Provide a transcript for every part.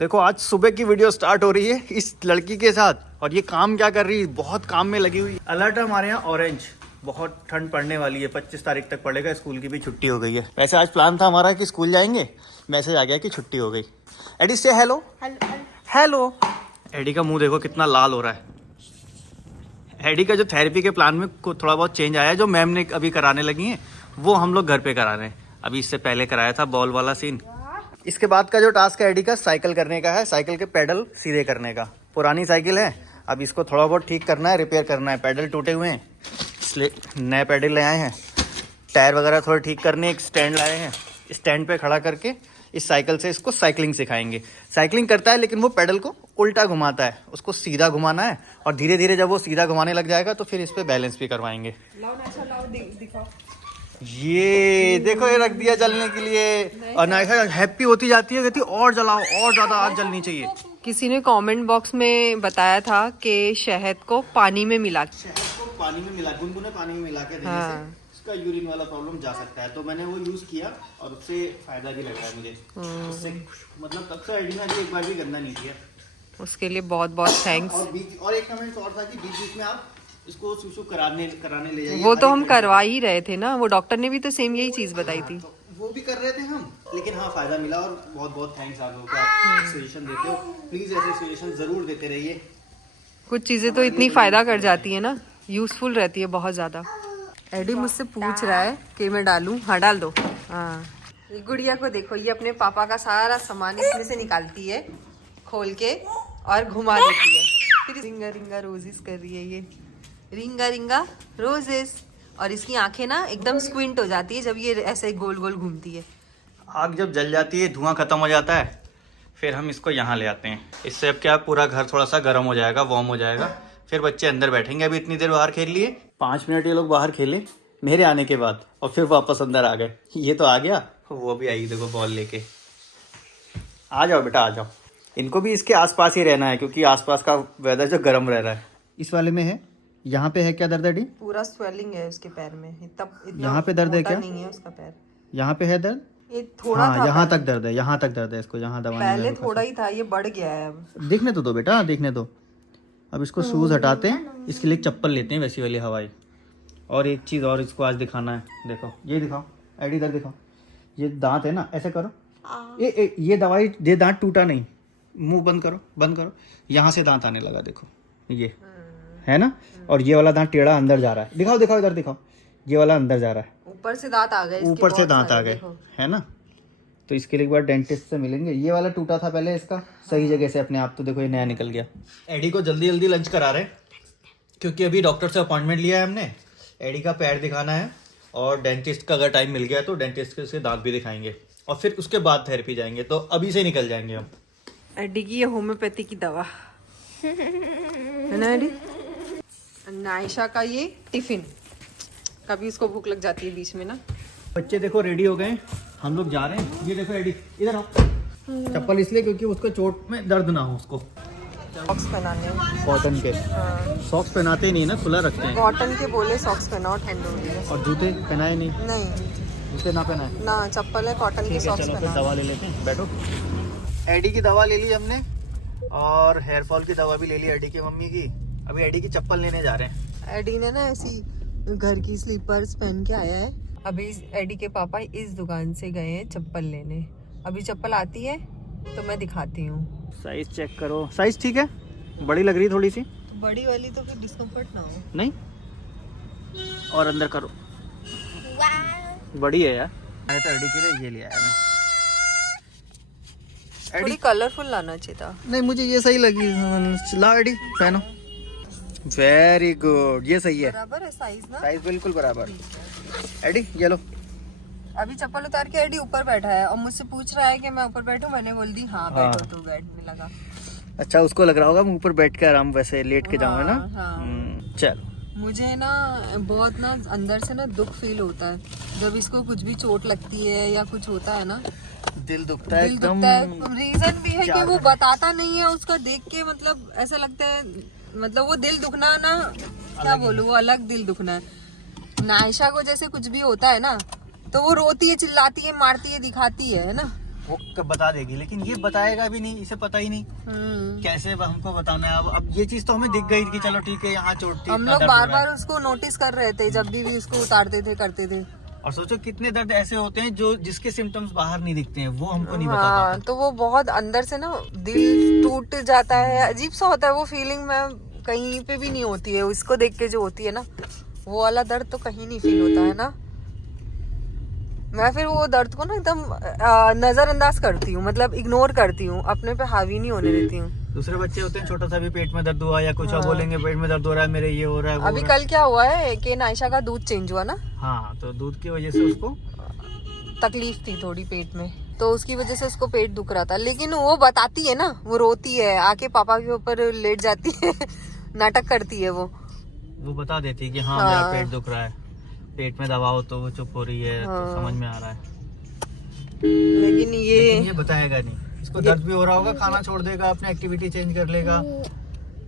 देखो आज सुबह की वीडियो स्टार्ट हो रही है इस लड़की के साथ, और ये काम क्या कर रही है, बहुत काम में लगी हुई। अलर्ट है हमारे यहाँ ऑरेंज, बहुत ठंड पड़ने वाली है, 25 तारीख तक पड़ेगा, स्कूल की भी छुट्टी हो गई है। वैसे आज प्लान था हमारा कि स्कूल जाएंगे, मैसेज आ गया कि छुट्टी हो गई। एडी से हेलो हेलो। एडी का मुंह देखो कितना लाल हो रहा है। एडी का जो थेरेपी के प्लान में थोड़ा बहुत चेंज आया है, जो मैम ने अभी कराने लगी हैं वो हम लोग घर पे करा रहे हैं। अभी इससे पहले कराया था बॉल वाला सीन। इसके बाद का जो टास्क है एडी का साइकिल करने का है, साइकिल के पेडल सीधे करने का। पुरानी साइकिल है, अब इसको थोड़ा बहुत ठीक करना है, रिपेयर करना है। पेडल टूटे हुए हैं इसलिए नए पेडल ले आए हैं। टायर वगैरह थोड़े ठीक करने, एक स्टैंड लाए हैं, स्टैंड पे खड़ा करके इस साइकिल से इसको साइकिलिंग सिखाएंगे। साइकिलिंग करता है लेकिन वो पेडल को उल्टा घुमाता है, उसको सीधा घुमाना है, और धीरे धीरे जब वो सीधा घुमाने लग जाएगा तो फिर इस पे बैलेंस भी करवाएंगे। ये देखो ये रख दिया जलने के लिए, और नायशा हैप्पी होती जाती है, कहती और जलाओ और ज्यादा आग जलनी चाहिए। किसी ने कमेंट बॉक्स में बताया था कि शहद को पानी में मिला गुनगुने पानी में मिला के देने से उसका यूरिन वाला प्रॉब्लम जा सकता है। तो मैंने वो यूज किया और उससे फायदा भी लग रहा है मुझे। उससे मतलब तब से एडी ने एक बार भी गंदा नहीं किया। उसके लिए बहुत बहुत थैंक्स। और एक कमेंट और था कि बीच बीच में आप इसको सुसु कराने ले जाइए। वो तो हम करवा ही रहे थे ना, वो डॉक्टर ने भी तो सेम यही चीज बताई थी। तो वो भी कर रहे थे हम, लेकिन हाँ फायदा मिला, और बहुत बहुत थैंक्स आप लोगों को, आप सजेशन देते हो। प्लीज ऐसे सजेशन जरूर देते रहिए। कुछ चीजें तो इतनी फायदा कर जाती है ना, यूजफुल रहती है बहुत ज्यादा। एडी मुझसे पूछ रहा है कि मैं डालूं। हाँ डाल दो। हाँ ये गुड़िया को देखो, ये अपने पापा का सारा सामान इसमें से निकालती है खोल के और घुमा देती है। फिर रिंगा रिंगा रोजेस कर रही है ये, रिंगा रिंगा रोजेस। और इसकी आंखें ना एकदम स्क्विंट हो जाती है जब ये ऐसे गोल गोल घूमती है। आग जब जल जाती है, धुआं खत्म हो जाता है, फिर हम इसको यहाँ ले आते हैं। इससे अब क्या पूरा घर थोड़ा सा गर्म हो जाएगा, वार्म हो जाएगा, फिर बच्चे अंदर बैठेंगे। अभी इतनी देर बाहर खेल लिए, 5 मिनट ये लोग बाहर खेले मेरे आने के बाद, और फिर वापस अंदर आ गए। ये तो आ गया, वो भी आई देखो बॉल लेके। आ जाओ बेटा आ जाओ। इनको भी इसके आसपास ही रहना है क्योंकि आसपास का वेदर जो गर्म रह रहा है। इस वाले में है, यहाँ पे है क्या दर्द एडी? पूरा स्वेलिंग है उसके पैर में, इतना यहाँ पे दर्द है क्या? नहीं है उसका पैर। यहाँ पे है दर्द? ये थोड़ा हाँ, यहाँ तक दर्द है, यहाँ तक दर्द है। इसको यहाँ दवा पहले थोड़ा ही था, ये बढ़ गया है अब। देखने तो दो बेटा, देखने दो। अब इसको शूज हटाते हैं, इसके लिए चप्पल लेते हैं वैसी वाली हवाई। और एक चीज और इसको आज दिखाना है, देखो ये दिखाओ एडी, इधर दिखाओ। ये दांत है ना, ऐसे करो। ये दवाई, ये दांत टूटा नहीं, मुंह बंद करो, बंद करो। यहाँ से दांत आने लगा, देखो ये है ना। और ये वाला दांत टेढ़ा अंदर जा रहा है, दिखाओ दिखाओ इधर दिखाओ, ये वाला अंदर जा रहा है। ऊपर से दांत आ गए, ऊपर से दांत आ गए है ना। तो इसके लिए एक बार डेंटिस्ट से मिलेंगे। ये वाला टूटा था पहले, इसका सही जगह से अपने आप, तो देखो ये नया निकल गया। एडी को जल्दी जल्दी लंच करा रहे हैं क्योंकि अभी डॉक्टर से अपॉइंटमेंट लिया है हमने। एडी का पैर दिखाना है, और डेंटिस्ट का अगर टाइम मिल गया तो डेंटिस्ट के दांत भी दिखाएंगे, और फिर उसके बाद थेरेपी जाएंगे। तो अभी से निकल जाएंगे हम। एडी की ये होम्योपैथी की दवा है ना एडी। नायशा का ये टिफिन, कभी उसको भूख लग जाती है बीच में ना। बच्चे देखो रेडी हो गए, हम लोग जा रहे हैं। ये देखो एडी इधर आओ। चप्पल इसलिए क्योंकि उसको चोट में दर्द ना हो। उसको सॉक्स पहनाने, कॉटन के सॉक्स पहनाते ही नहीं ना, खुला रखते हैं। कॉटन के बोले सॉक्स पहनाओ, ठंड हो रही है। और जूते पहनाए नहीं? नहीं जूते ना पहनाए ना, चप्पल है कॉटन के सॉक्स चलो फिर पहनाओ। दवा ले लेते हैं, बैठो। एडी की दवा ले ली हमने, और हेयर फॉल की दवा भी ले ली एडी की मम्मी की। अभी एडी की चप्पल लेने जा रहे हैं। एडी ने ना ऐसी घर की स्लीपर्स पहन के आया है। अभी एडी के पापा इस दुकान से गए हैं चप्पल लेने। अभी चप्पल आती है तो मैं दिखाती हूँ। साइज चेक करो, साइज ठीक है, बड़ी लग रही है थोड़ी सी। तो बड़ी वाली तो फिर डिस्कम्फर्ट ना हो। नहीं, और अंदर करो, बड़ी है यार। मैं तो एडी के लिए ये ले आया मैं। थोड़ी कलरफुल लाना चाहिए था। नहीं मुझे ये सही लगी, ला एडी पहनो। वेरी गुड, ये सही है, बराबर है साइज ना, साइज बिल्कुल बराबर। एडी ये लो। अभी चप्पल उतार के एडी ऊपर बैठा है और मुझसे पूछ रहा है कि मैं ऊपर बैठूं। मैंने बोल दी हाँ बैठो, तो बैठने लगा। अच्छा उसको लग रहा होगा मैं ऊपर बैठ के आराम वैसे लेट के जाऊंगा ना। हाँ। चलो। मुझे ना बहुत ना अंदर से ना दुख फील होता है जब इसको कुछ भी चोट लगती है या कुछ होता है ना, दिल दुखता है एकदम। रीजन भी है कि वो बताता नहीं है, उसका देख के मतलब ऐसा लगता है, मतलब वो दिल दुखना ना, क्या बोलूं, वो अलग दिल दुखना है। नायशा को जैसे कुछ भी होता है ना तो वो रोती है, चिल्लाती है, मारती है, दिखाती है ना। वो बता देगी, लेकिन ये बताएगा भी नहीं, इसे पता ही नहीं कैसे हमको बताना है। अब ये चीज तो हमें दिख गई कि चलो ठीक है यहाँ चोट थी, हम लोग बार बार उसको नोटिस कर रहे थे जब भी उसको उतारते थे करते थे। और सोचो कितने दर्द ऐसे होते हैं जो जिसके सिम्टम्स बाहर नहीं दिखते हैं, वो हमको नहीं बता पाते। तो वो बहुत अंदर से ना दिल टूट जाता है, अजीब सा होता है वो फीलिंग, में कहीं पे भी नहीं होती है। इसको देख के जो होती है ना वो वाला दर्द तो कहीं नहीं फील होता है ना। मैं फिर वो दर्द को ना एकदम नजरअंदाज करती हूँ, मतलब इग्नोर करती हूँ, अपने पे हावी नहीं होने देती हूँ। दूसरे बच्चे होते हैं छोटा सा भी पेट में दर्द हुआ या कुछ और बोलेंगे पेट में दर्द हो रहा है मेरे, ये हो रहा है वो अभी कल क्या हुआ है कि नायशा का दूध चेंज हुआ ना। हाँ, तो दूध की वजह से उसको तकलीफ थी थोड़ी पेट में, तो उसकी वजह से उसको पेट दुख रहा था। लेकिन वो बताती है ना, वो रोती है आके पापा के ऊपर लेट जाती है नाटक करती है वो बता देती है कि हाँ मेरा पेट दुख रहा है, पेट में दबाओ तो वो चुप हो रही है। तो समझ में आ रहा है, लेकिन ये बताएगा नहीं। इसको दर्द भी हो रहा होगा, खाना छोड़ देगा, अपनी एक्टिविटी चेंज कर लेगा,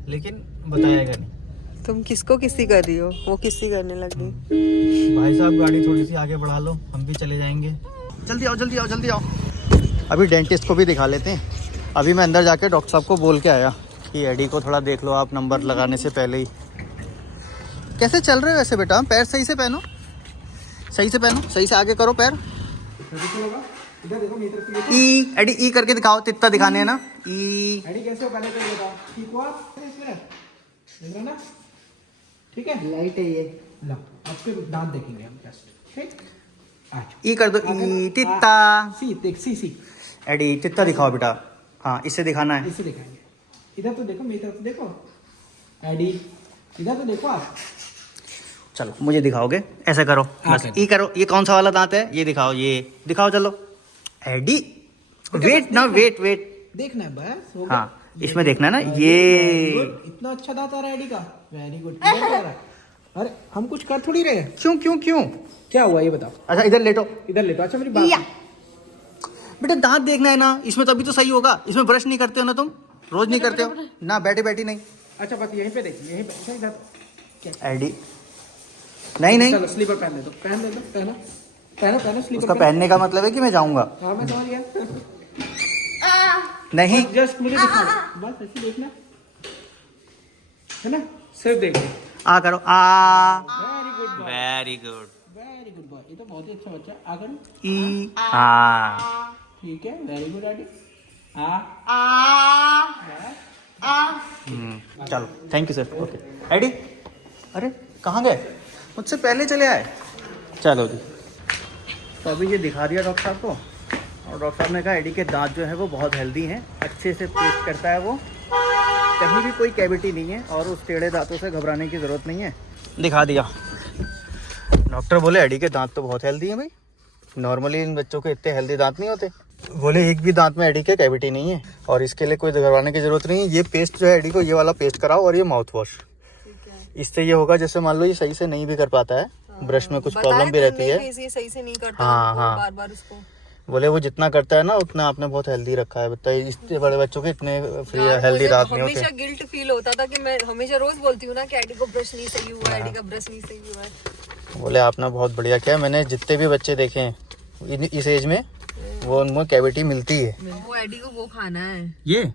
लेकिन बताएगा नहीं। तुम किसको किसी कर रही हो, वो किसी करने लगी। भाई साहब गाड़ी थोड़ी सी आगे बढ़ा लो, हम भी चले जाएंगे। जल्दी आओ जल्दी आओ जल्दी आओ। अभी डेंटिस्ट को भी दिखा लेते हैं। अभी मैं अंदर जाके डॉक्टर साहब को बोल के आया कि एडी को थोड़ा देख लो आप, नंबर लगाने से पहले ही। कैसे चल रहे हो वैसे बेटा, पैर सही से पहनो, सही से पहनो, सही से आगे करो पैर। ई एडी ई करके दिखाओ, तित्ता दिखाने है ना। ई एडी कैसे हो पहले तो बताओ। ठीक हुआ इसमें, देख रहे ना, ठीक है। लाइट है ये, लो आपके दांत देखेंगे हम जस्ट, ठीक। आज ई कर दो, ई तित्ता। सी देख, सी एडी तित्ता दिखाओ बेटा। हाँ, इससे दिखाना है। इसे दिखाएंगे। इधर तो देखो, मेरी तरफ तो देखो। एडी इधर तो देखो आप। चलो मुझे दिखाओगे, ऐसा करो बस, ई करो। ये कौन सा वाला दांत है ये दिखाओ, ये दिखाओ। चलो एडी, वेट ना, वेट देखना है बस, हो गया। हाँ, इसमें देखना है ना, ये इतना अच्छा दांत आ रहा है एडी का, वेरी गुड। अरे हम कुछ कर थोड़ी रहे। क्यों क्यों क्यों क्या हुआ ये बताओ। अच्छा इधर लेटो, इधर ले तो। अच्छा मेरी बात, बेटा दांत देखना है ना, इसमें तभी तो सही होगा। इसमें ब्रश नहीं करते हो ना तुम, रोज नहीं करते हो ना, बैठी बैठी नहीं। अच्छा बस यहीं पे देखिए, यहीं पे इधर। एडी नहीं, चलो स्लीपर पहन दे दो, पहनो स्लीपर। उसका पहनने का मतलब है कि मैं जाऊंगा। हाँ मैं समझ गया। नहीं, जस्ट मुझे दिखा दो बस, ऐसे देखना है ना, सिर्फ देखो। आ करो, आ very good boy, very good. Very good boy, ये तो बहुत ही अच्छा बच्चा। आ करो, ई हाँ, ठीक है, वेरी गुड एडी। चलो thank you sir. Okay Eddie, अरे कहाँ गए, मुझसे पहले चले आए। चलो जी, तो अभी ये दिखा दिया डॉक्टर साहब को, और डॉक्टर साहब ने कहा एडी के दांत जो है वो बहुत हेल्दी हैं, अच्छे से पेस्ट करता है वो, कहीं भी कोई कैविटी नहीं है, और उस टेढ़े दांतों से घबराने की ज़रूरत नहीं है। दिखा दिया। डॉक्टर बोले एडी के दांत तो बहुत हेल्दी हैं भाई, नॉर्मली इन बच्चों के इतने हेल्दी दांत नहीं होते। बोले एक भी दांत में एडी के कैविटी नहीं है, और इसके लिए कोई घबराने की ज़रूरत नहीं है। ये पेस्ट जो है एडी को, ये वाला पेस्ट कराओ, और ये माउथ वॉश, इससे ये होगा जैसे मान लो ये सही से नहीं भी कर पाता है, ब्रश में कुछ प्रॉब्लम भी रहती है, सही से नहीं करता। हाँ बार उसको बोले वो जितना करता है ना उतना आपने बहुत हेल्दी रखा है। बताइए इतने बड़े बच्चों के इतने फ्री हेल्दी दांत नहीं होते। हमेशा गिल्ट फील होता था कि मैं हमेशा रोज बोलती हूँ ना कि एडी को ब्रश नहीं सही हुआ, एडी का ब्रश नहीं सही हुआ है। बोले आपने बहुत बढ़िया किया, मैंने जितने भी बच्चे देखे हैं इस एज में, वो उनमें कैविटी मिलती है। वो एडी को वो खाना है ये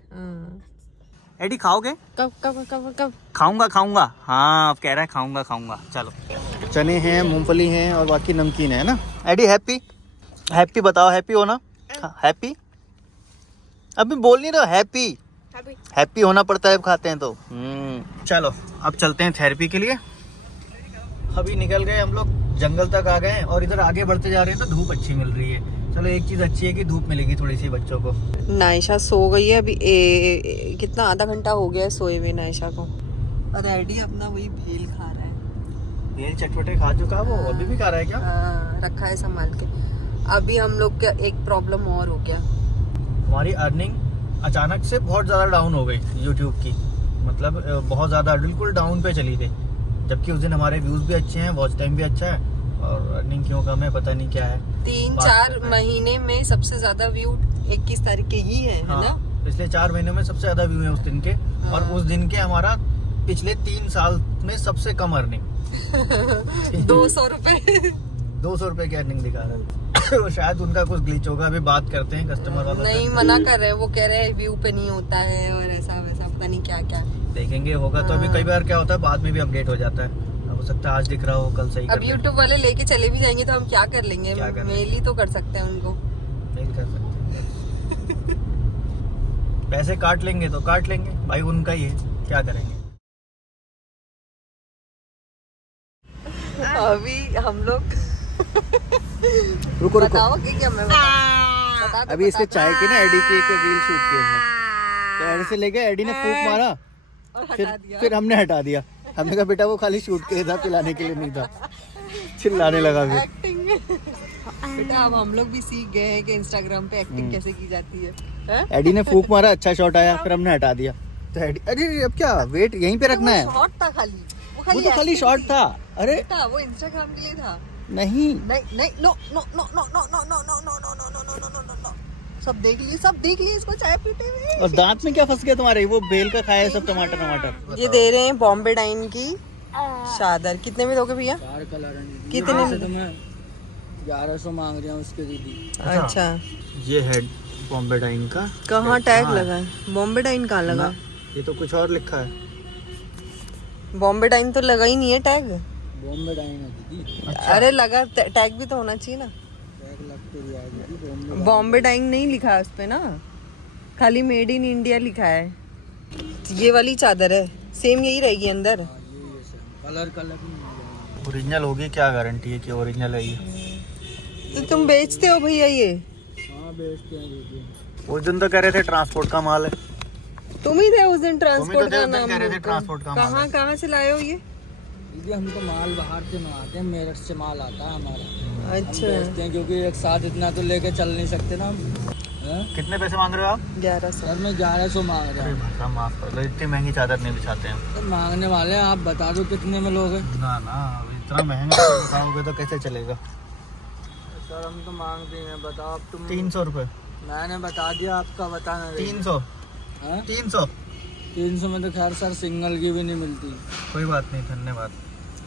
एडी खाओगे? कब खाऊंगा। हाँ अब कह रहा है खाऊंगा। चलो, चने हैं, मूंगफली हैं, और बाकी नमकीन है ना। एडी हैप्पी बताओ, हैप्पी हो ना? हैप्पी अभी बोल नहीं रहा, हैप्पी होना पड़ता है खाते हैं तो। चलो अब चलते हैं थेरेपी के लिए। अभी निकल गए हम लोग, जंगल तक आ गए, और इधर आगे बढ़ते जा रहे हैं तो धूप अच्छी मिल रही है। चलो एक चीज अच्छी है कि धूप मिलेगी थोड़ी सी बच्चों को। नायशा सो गई है अभी, कितना आधा घंटा हो गया है सोए हुए नायशा को, और एडी अपना वही भेल खा रहा है। ये चटपटे खा चुका वो, अभी भी खा रहा है क्या? रखा है संभाल के। अभी हम लोग का एक प्रॉब्लम और हो गया, हमारी अर्निंग अचानक से बहुत ज़्यादा डाउन हो गई यूट्यूब की, मतलब बहुत ज़्यादा बिल्कुल डाउन पे चली गई। जबकि उस दिन हमारे व्यूज़ भी अच्छे हैं, वॉच टाइम भी अच्छा है, और अर्निंग क्यों कम है पता नहीं क्या है। 3-4 महीने में सबसे ज्यादा व्यू 21 तारीख के ही है ना? पिछले 4 महीनों में सबसे ज्यादा व्यू है उस दिन के। और उस दिन के हमारा पिछले 3 साल में सबसे कम अर्निंग 200 रुपए 200 रुपए की अर्निंग दिखा रहा है। तो शायद उनका कुछ ग्लिच होगा, अभी बात करते हैं कस्टमर वालों से। नहीं मना कर रहे हैं, वो कह रहे हैं व्यू पे नहीं होता है और ऐसा वैसा पता नहीं क्या क्या। देखेंगे होगा तो। अभी कई बार क्या होता है बाद में भी अपडेट हो जाता है, हो सकता है आज दिख रहा हो कल सही अब यूट्यूब वाले लेके चले भी जाएंगे तो हम क्या कर लेंगे, क्या कर मेल ही तो कर सकते हैं उनको। नहीं कर सकते। पैसे काट लेंगे तो काट लेंगे भाई, उनका ही है, क्या करेंगे। अभी हम लोग रुको रुको, बताओगे क्या? मैं बता अभी इसके चाय की ना एडी की एक रील शूट की हमने, तो एडी से लेके एडी ने फूंक मारा, फिर हमने हटा दिया। हमने कहा बेटा वो खाली शूट के था, पिलाने के लिए नहीं था। चिल्लाने लगा फिर। एक्टिंग बेटा अब हम लोग भी सीख गए हैं कि इंस्टाग्राम पे एक्टिंग कैसे की जाती है। एडी ने फूंक मारा, अच्छा शॉट आया, फिर हमने हटा दिया। तो एडी अरे अब क्या वेट यहीं पे रखना है, शॉर्ट था खाली, वो तो खाली शॉट था। अरे बेटा वो इंस्टाग्राम के लिए था। नहीं नहीं नहीं no no no no no no no no no no no no no no no, सब देख लिए इसको चाय पीते हुए। और दांत में क्या फंस गया तुम्हारे, वो बेल का खाया है सब टमाटर टमाटर। ये दे रहे हैं बॉम्बे डाइन की चादर, कितने में दोगे भैया? 4 कलर कितने में? तो मैं 1100 मांग रहे हैं उसके दीदी। अच्छा ये है बॉम्बे डाइन का। कहाँ टैग लगा है? बॉम्बे डाइन कहाँ लगा? ये तो कुछ और लिखा है। बॉम्बे डाइन तो लगा ही नहीं है टैग। बॉम्बे डाइन है दीदी। अरे लगा टैग भी तो होना चाहिए ना। बैग लग तो रहा है दीदी। बॉम्बे डाइन नहीं लिखा है उस पे ना, खाली मेड इन इंडिया लिखा है। ये वाली चादर है, सेम यही रहेगी अंदर। कलर कलर ओरिजिनल होगी, क्या गारंटी है कि ओरिजिनल है ये। तो तुम बेचते हो भैया ये? हाँ बेचते हैं दीदी। उस दिन तो कह रहे थे ट्रांसपोर्ट का माल है। तुम ही थे उस दिन ट्रांसपोर्ट थे का उस दिन नाम कह रहे थे बोलकर। ट्रांसपोर्ट का माल है। कहाँ से लाए हो ये? दीदी हम तो माल बाहर से मंगाते हैं, मेरठ से माल आता है हमारा। अच्छा बेचते हैं क्योंकि एक साथ इतना तो लेके चल नहीं सकते ना हम। हैं? कितने पैसे मांग रहे हो आप? 1100। सर मैं 1100 मांग रहा अरे हूँ। भाई साहब माफ कर लो, इतनी महंगी चादर नहीं बिछाते हैं। तो मांगने वाले हैं, आप बता दो कितने में लोगे। ना ना अब इतना महंगा बताओगे तो कैसे चलेगा। सर हम तो मांगते हैं, बताओ अब तुम। 300 रुपए। मैंने बता दिया, आपका बताना। 300 हैं? 300 300 में तो खैर सर सिंगल की भी नहीं मिलती। कोई बात नहीं, धन्यवाद।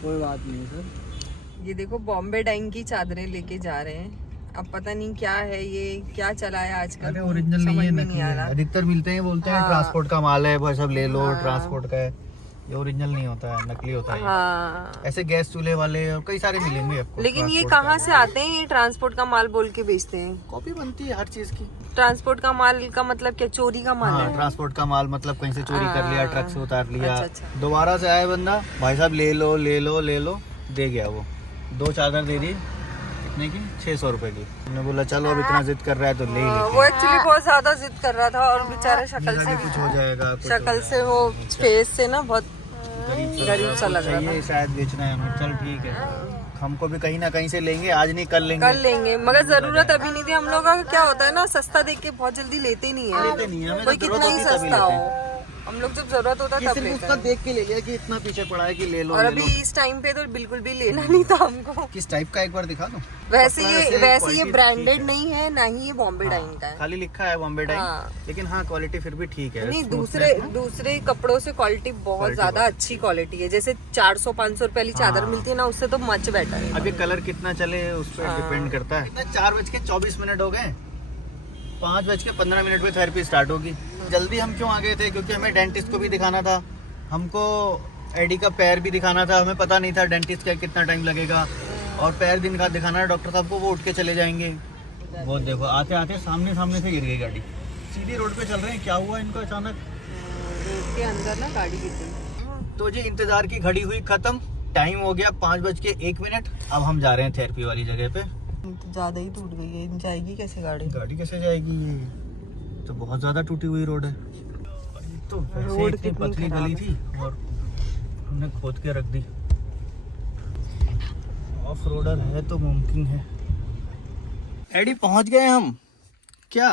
कोई बात नहीं सर। ये देखो बॉम्बे डाइन की चादरें लेके जा रहे हैं। अब पता नहीं क्या है ये, क्या चला है आजकल, अरे ओरिजिनल नहीं समझ है, में नकली नहीं आ है। रहा। अधिकतर मिलते हैं, बोलते हैं हाँ। ट्रांसपोर्ट का माल है, बस अब ले लो, हाँ। ट्रांसपोर्ट का है। ये ओरिजिनल नहीं होता है, नकली होता है ये। हाँ ऐसे गैस चूल्हे वाले और कई सारे मिलेंगे आपको। लेकिन ये ट्रांसपोर्ट कहाँ से आते हैं? ये ट्रांसपोर्ट का माल बोल के बेचते हैं। कॉपी बनती है हर चीज की। ट्रांसपोर्ट का माल का मतलब क्या, चोरी का माल हाँ, है? ट्रांसपोर्ट का माल मतलब कहीं से चोरी कर लिया, ट्रक से उतार लिया। अच्छा। दोबारा से आया बंदा, भाई साहब ले लो ले लो ले लो, दे गया वो। 2 चादर दे दी, कितने की? 600 रुपए की। मैंने बोला चलो अब इतना जिद कर रहा है तो ले ही वो एक्चुअली बहुत ज्यादा जिद कर रहा था और बेचारा शक्ल लेते। से कुछ हो जाएगा, कुछ शक्ल से वो फेस से ना बहुत गरीब सा लग रहा था। चाहिए, शायद बेचना है हमें। चल ठीक है, हमको भी कहीं ना कहीं से लेंगे, आज नहीं कल लेंगे। कर लेंगे, मगर जरूरत अभी नहीं थी। हम लोग का क्या होता है ना, सस्ता देख के बहुत जल्दी लेते नहीं है। लेते नहीं है, हमें कोई तो कितना जरूरत ही होती तभी सस्ता लेते हो, हैं। हम लोग जब जरूरत होता है तब सिर्फ लेते उसका हैं। देख के ले लिया कि इतना पीछे पड़ा है कि ले लो और ले अभी लो। इस टाइम पे तो बिल्कुल भी लेना नहीं था हमको। किस टाइप का एक बार दिखा दो। वैसे कपड़ा ये quality ब्रांडेड ठीक है। नहीं है, ना ही ये बॉम्बे डाइन का है। खाली लिखा है बॉम्बे डाइन, हाँ। लेकिन हाँ क्वालिटी फिर भी ठीक है। नहीं, Smoothness ना। दूसरे कपड़ों से क्वालिटी बहुत Quality ज्यादा बहुत अच्छी क्वालिटी है। जैसे 400-500 रुपए वाली चादर हाँ। मिलती है ना, उससे तो मच बेटर है। अब ये कलर कितना चले उस पर हाँ। डिपेंड करता है। 4:24 हो गए, 5:15 पे थेरेपी स्टार्ट होगी। जल्दी हम क्यों आ गए थे? क्योंकि हमें डेंटिस्ट को भी दिखाना था, हमको एडी का पैर भी दिखाना था। हमें पता नहीं था डेंटिस्ट का कितना टाइम लगेगा, और पैर दिखाना है डॉक्टर साहब को, वो उठ के चले जाएंगे। वो देखो आते आते सामने से गिर गई गाड़ी। सीधी रोड पे चल रहे हैं, क्या हुआ इनको अचानक? रोड के अंदर ना गाड़ी गिर गई। तो जी इंतजार की घड़ी हुई खत्म, टाइम हो गया 5:01। अब हम जा रहे हैं थेरेपी वाली जगह पे। ज्यादा ही टूट गई है, जाएगी कैसे गाड़ी? गाड़ी कैसे जाएगी? ये तो बहुत ज्यादा टूटी हुई रोड है। तो वैसे रोड इतनी कितनी पतली खराब गली है। थी और हमने खोद के रख दी। ऑफ रोडर है तो मुमकिन है। एडी पहुंच गए हम क्या?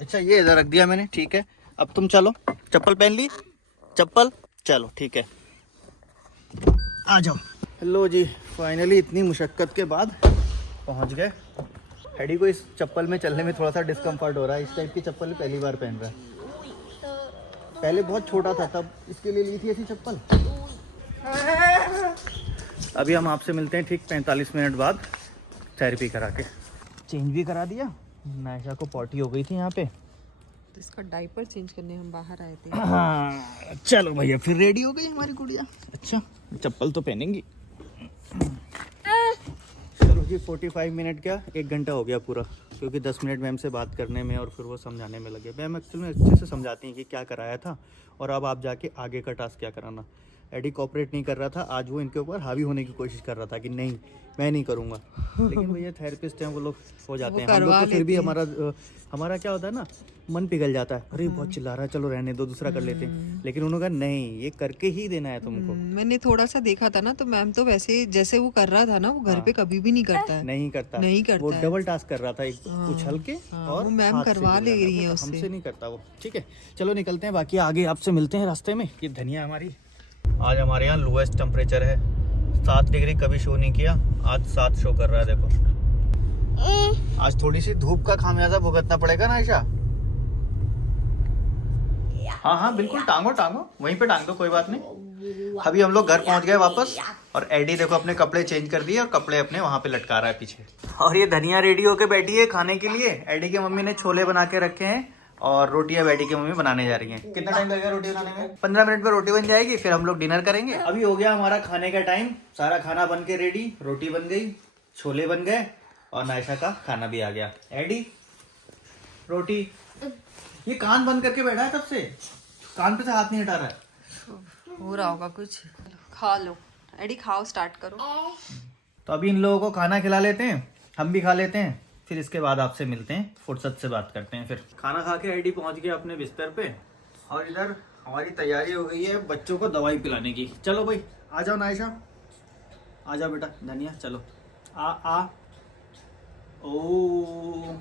अच्छा ये इधर रख दिया मैंने, ठीक है। अब तुम चलो, चप्पल पहन ली, चप्पल चलो ठीक है, आ जाओ। हेलो जी, फाइनली इतनी मुशक्कत के बाद पहुंच गए। एडी को इस चप्पल में चलने में थोड़ा सा डिस्कम्फर्ट हो रहा है। इस टाइप की चप्पल पहली बार पहन रहा है। पहले बहुत छोटा था तब इसके लिए ली थी ऐसी चप्पल। अभी हम आपसे मिलते हैं ठीक 45 मिनट बाद थेरेपी करा के। चेंज भी करा दिया। नायशा को पॉटी हो गई थी यहाँ पे। तो इसका डायपर चेंज करने हम बाहर आए थे। हाँ चलो भैया, फिर रेडी हो गई हमारी गुड़िया। अच्छा चप्पल तो पहनेंगी। चलो जी 45 मिनट क्या 1 घंटा हो गया पूरा, क्योंकि 10 मिनट मैम से बात करने में और फिर वो समझाने में लगे। मैम एक्चुअली में अच्छे से समझाती हैं कि क्या कराया था और अब आप जाके आगे का टास्क क्या कराना। एडी कोऑपरेट नहीं कर रहा था, आज वो इनके ऊपर हावी होने की कोशिश कर रहा था कि नहीं मैं नहीं करूँगा। लेकिन भैया थेरेपिस्ट हैं, वो लोग हो जाते हैं। हम लोग तो फिर भी हमारा क्या होता है ना, मन पिघल जाता है, अरे बहुत चिल्ला रहा है, चलो रहने दो, दूसरा कर लेते हैं। लेकिन उन्होंने कहा नहीं, ये करके ही देना है तुमको। मैंने थोड़ा सा देखा था ना, तो मैम तो वैसे जैसे वो कर रहा था ना, वो घर पे कभी भी नहीं करता है। नहीं करता वो है। डबल टास्क कर रहा था, एक उछल के और वो मैम हाथ से करवा ले गिरा रही था। है वो उससे। हमसे नहीं करता वो। ठीक है चलो निकलते हैं, बाकी आगे आपसे मिलते हैं रास्ते में। ये धनिया हमारी। आज हमारे यहाँ लोएस्ट टेम्परेचर है 7 डिग्री, कभी शो नहीं किया, आज 7 शो कर रहा है। देखो आज थोड़ी सी धूप का खामियाजा भुगतना पड़ेगा ना आयशा। हाँ बिल्कुल, टांगो वहीं पे टांग दो, कोई बात नहीं। अभी हम लोग घर पहुंच गए वापस, और एडी देखो अपने कपड़े चेंज कर दिए और कपड़े अपने वहां पे लटका रहा है पीछे। और ये धनिया रेडी होके बैठी है खाने के लिए। एडी की मम्मी ने छोले बना के रखे हैं और रोटियां बेटी की मम्मी बनाने जा रही हैं। कितना टाइम लगेगा रोटी बनाने में? 15 मिनट में रोटी बन जाएगी, फिर हम लोग डिनर करेंगे। अभी हो गया हमारा खाने का टाइम, सारा खाना बन के रेडी, रोटी बन गई, छोले बन गए और नायशा का खाना भी आ गया। एडी रोटी, ये कान बंद करके बैठा है तब से, कान पे से हाथ नहीं हटा रहा है। हो रहा होगा कुछ। खा लो एडी, खाओ, स्टार्ट करो। तो अभी इन लोगों को खाना खिला लेते हैं, हम भी खा लेते हैं, फिर इसके बाद आपसे मिलते हैं, फुर्सत से बात करते हैं। फिर खाना खा के एडी पहुंच गया अपने बिस्तर पे, और इधर हमारी तैयारी हो गई है बच्चों को दवाई पिलाने की। चलो भाई आ जाओ नायशा, आ जाओ बेटा। धनिया चलो, आ ओ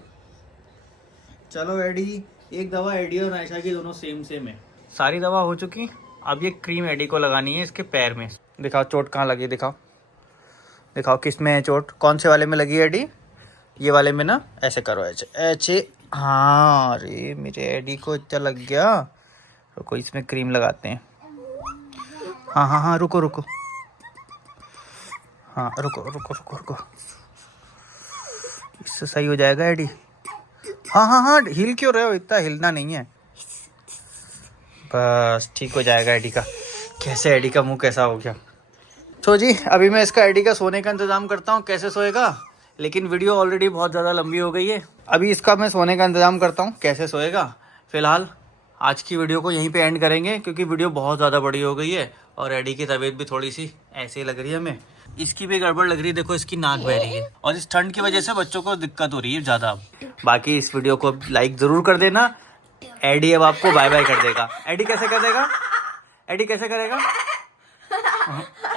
चलो एडी, एक दवा एडी और नायशा की दोनों सेम है। सारी दवा हो चुकी, अब ये क्रीम एडी को लगानी है इसके पैर में। दिखाओ चोट कहाँ लगी, दिखाओ किस में है चोट, कौन से वाले में लगी है एडी? ये वाले में ना, ऐसे करो, ऐसे। हाँ अरे मेरे एडी को इतना लग गया। रुको इसमें क्रीम लगाते हैं। हाँ रुको। हाँ रुको, इससे सही हो जाएगा एडी। हाँ हिल क्यों रहे हो, इतना हिलना नहीं है, बस ठीक हो जाएगा एडी का। कैसे एडी का मुंह कैसा हो गया। तो जी अभी मैं इसका एडी का सोने का इंतजाम करता हूँ, कैसे सोएगा। लेकिन वीडियो ऑलरेडी बहुत ज़्यादा लंबी हो गई है, अभी इसका मैं सोने का इंतजाम करता हूँ कैसे सोएगा। फिलहाल आज की वीडियो को यहीं पे एंड करेंगे, क्योंकि वीडियो बहुत ज़्यादा बड़ी हो गई है और एडी की तबीयत भी थोड़ी सी ऐसे ही लग रही है हमें। इसकी भी गड़बड़ लग रही है, देखो इसकी नाक बह रही है, और इस ठंड की वजह से बच्चों को दिक्कत हो रही है ज़्यादा। बाकी इस वीडियो को लाइक ज़रूर कर देना। एडी अब आपको बाय बाय कर देगा। एडी कैसे करेगा?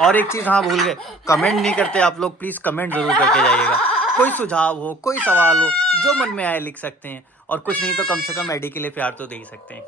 और एक चीज़ हाँ भूल गए, कमेंट नहीं करते आप लोग, प्लीज़ कमेंट ज़रूर करके जाइएगा। कोई सुझाव हो, कोई सवाल हो, जो मन में आए लिख सकते हैं, और कुछ नहीं तो कम से कम एडी के लिए प्यार तो दे ही सकते हैं।